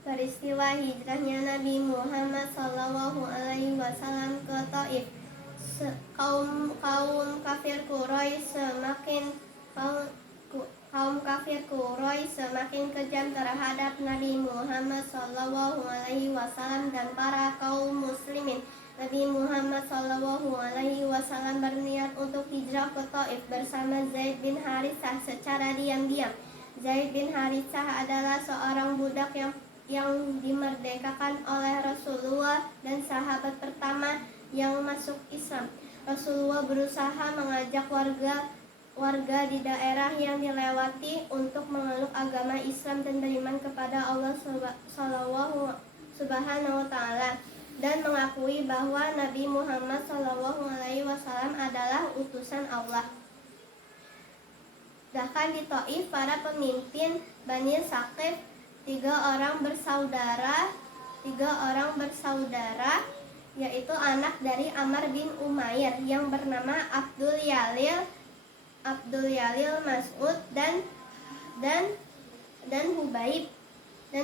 peristiwa hijrahnya Nabi Muhammad SAW ke Taif. Kaum kafir Quraisy semakin kejam terhadap Nabi Muhammad SAW dan para kaum muslimin. Nabi Muhammad SAW berniat untuk hijrah ke Taif bersama Zaid bin Haritsah secara diam-diam. Zaid bin Haritsah adalah seorang budak yang dimerdekakan oleh Rasulullah dan sahabat pertama yang masuk Islam. Rasulullah berusaha mengajak warga di daerah yang dilewati untuk memeluk agama Islam dan beriman kepada Allah Subhanahu wa Ta'ala dan mengakui bahwa Nabi Muhammad SAW adalah utusan Allah. Bahkan di Taif, para pemimpin Bani Saqif, tiga orang bersaudara, yaitu anak dari Amr bin Umair yang bernama Abdul Yalil, Mas'ud dan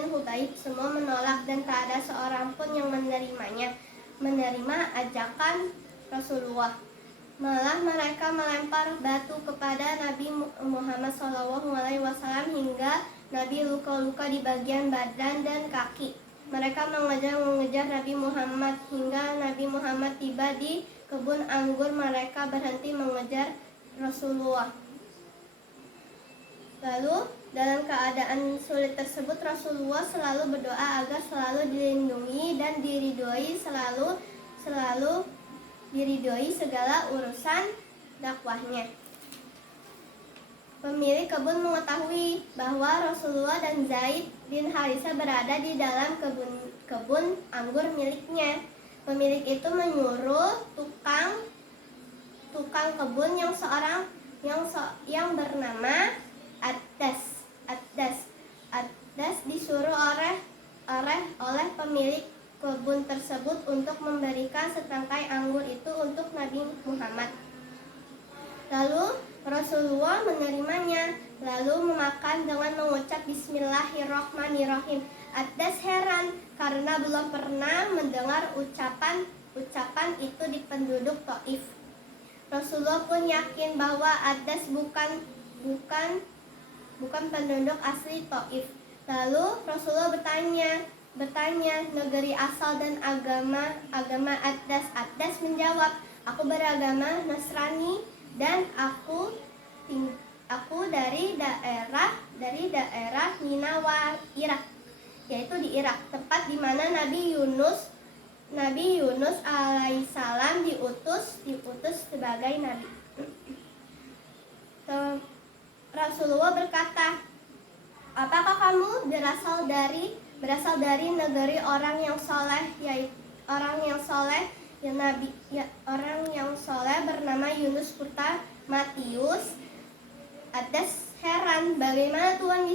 Hubaib semua menolak dan tak ada seorang pun yang menerima ajakan Rasulullah. Malah mereka melempar batu kepada Nabi Muhammad SAW hingga Nabi luka-luka di bagian badan dan kaki. Mereka mengejar Nabi Muhammad hingga Nabi Muhammad tiba di kebun anggur. Mereka berhenti mengejar Rasulullah. Lalu dalam keadaan sulit tersebut Rasulullah selalu berdoa agar selalu dilindungi dan diridhoi segala urusan dakwahnya. Pemilik kebun mengetahui bahwa Rasulullah dan Zaid bin Haritsah berada di dalam kebun anggur miliknya. Pemilik itu menyuruh tukang kebun yang bernama Addas disuruh oleh pemilik kebun tersebut untuk memberikan setangkai anggur itu untuk Nabi Muhammad. Lalu Rasulullah menerimanya, lalu memakan dengan mengucap Bismillahirrahmanirrahim. Addas heran karena belum pernah mendengar ucapan itu di penduduk Taif. Rasulullah pun yakin bahwa Addas bukan penduduk asli Taif. Lalu Rasulullah bertanya negeri asal dan agama Addas. Addas menjawab, aku beragama Nasrani dan aku dari daerah Ninawa, Irak, yaitu di Irak, tempat di mana Nabi Yunus alaihissalam diutus sebagai nabi. Rasulullah berkata, apakah kamu berasal dari negeri orang yang soleh, yaitu orang yang soleh bernama Yunus putra Matius? Addas heran, bagaimana Tuhan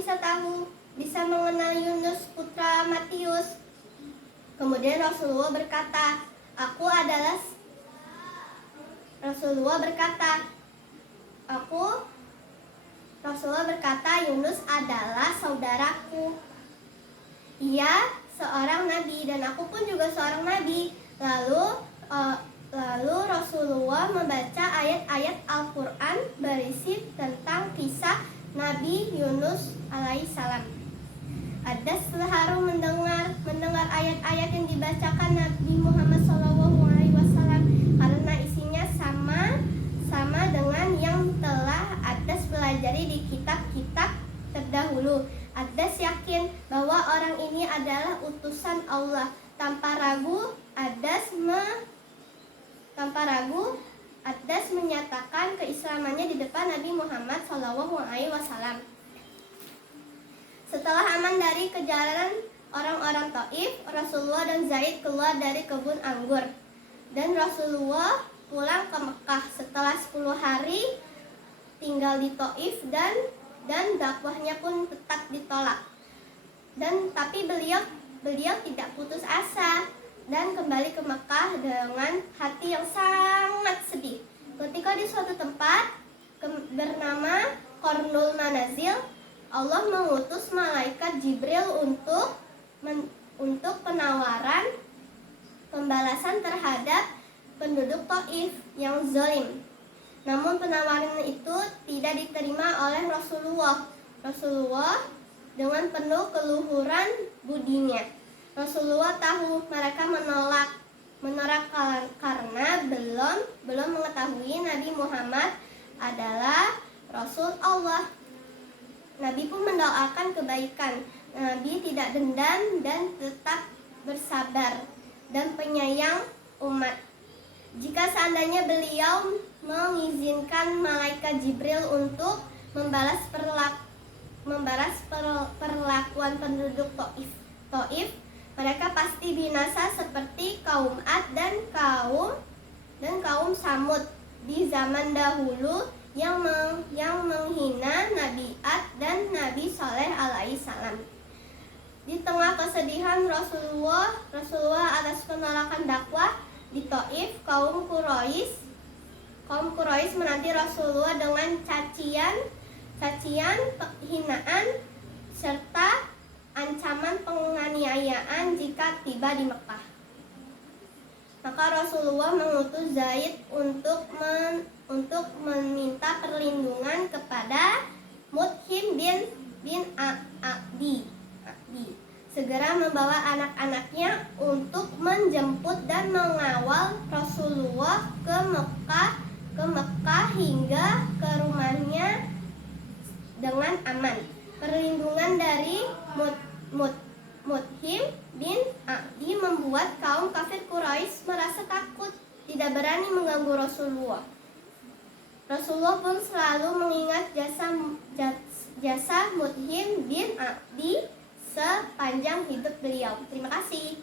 bisa mengenal Yunus putra Matius? Kemudian Rasulullah berkata, Yunus adalah saudaraku. Ia seorang nabi dan aku pun juga seorang nabi. Lalu Rasulullah membaca ayat-ayat Al-Quran berisi tentang kisah Nabi Yunus alaihissalam. Addas terharu mendengar ayat-ayat yang dibacakan Nabi Muhammad SAW karena isinya sama dengan yang telah Addas pelajari di kitab-kitab terdahulu. Addas yakin bahwa orang ini adalah utusan Allah. Tanpa ragu, Addas menyatakan keislamannya di depan Nabi Muhammad SAW. Setelah aman dari kejaran orang-orang Taif, Rasulullah dan Zaid keluar dari kebun anggur. Dan Rasulullah pulang ke Mekah setelah 10 hari tinggal di Taif dan dakwahnya pun tetap ditolak. Tapi beliau tidak putus asa dan kembali ke Mekah dengan hati yang sangat sedih. Ketika di suatu tempat bernama Qarnul Manazil, Allah mengutus malaikat Jibril untuk untuk penawaran pembalasan terhadap penduduk Taif yang zalim. Namun penawaran itu tidak diterima oleh Rasulullah. Rasulullah dengan penuh keluhuran budinya. Rasulullah tahu mereka menolak karena belum mengetahui Nabi Muhammad adalah Rasul Allah. Nabi pun mendoakan kebaikan. Nabi tidak dendam dan tetap bersabar dan penyayang umat. Jika seandainya beliau mengizinkan malaikat Jibril untuk membalas perlakuan penduduk Taif, mereka pasti binasa seperti kaum Ad dan kaum Samud di zaman dahulu yang menghina Nabi Ad dan Nabi Saleh alaihissalam. Di tengah kesedihan Rasulullah atas penolakan dakwah di Taif, kaum Quraisy menanti Rasulullah dengan cacian, hinaan, serta ancaman penganiayaan jika tiba di Mekah. Maka Rasulullah mengutus Zaid untuk meminta perlindungan kepada Mut'im bin Adi. Segera membawa anak-anaknya untuk menjemput dan mengawal Rasulullah ke Mekah hingga ke rumahnya dengan aman. Perlindungan dari Mut'im bin Adi membuat kaum kafir Quraisy merasa takut, tidak berani mengganggu Rasulullah. Rasulullah pun selalu mengingat jasa Mut'im bin Adi sepanjang hidup beliau. Terima kasih.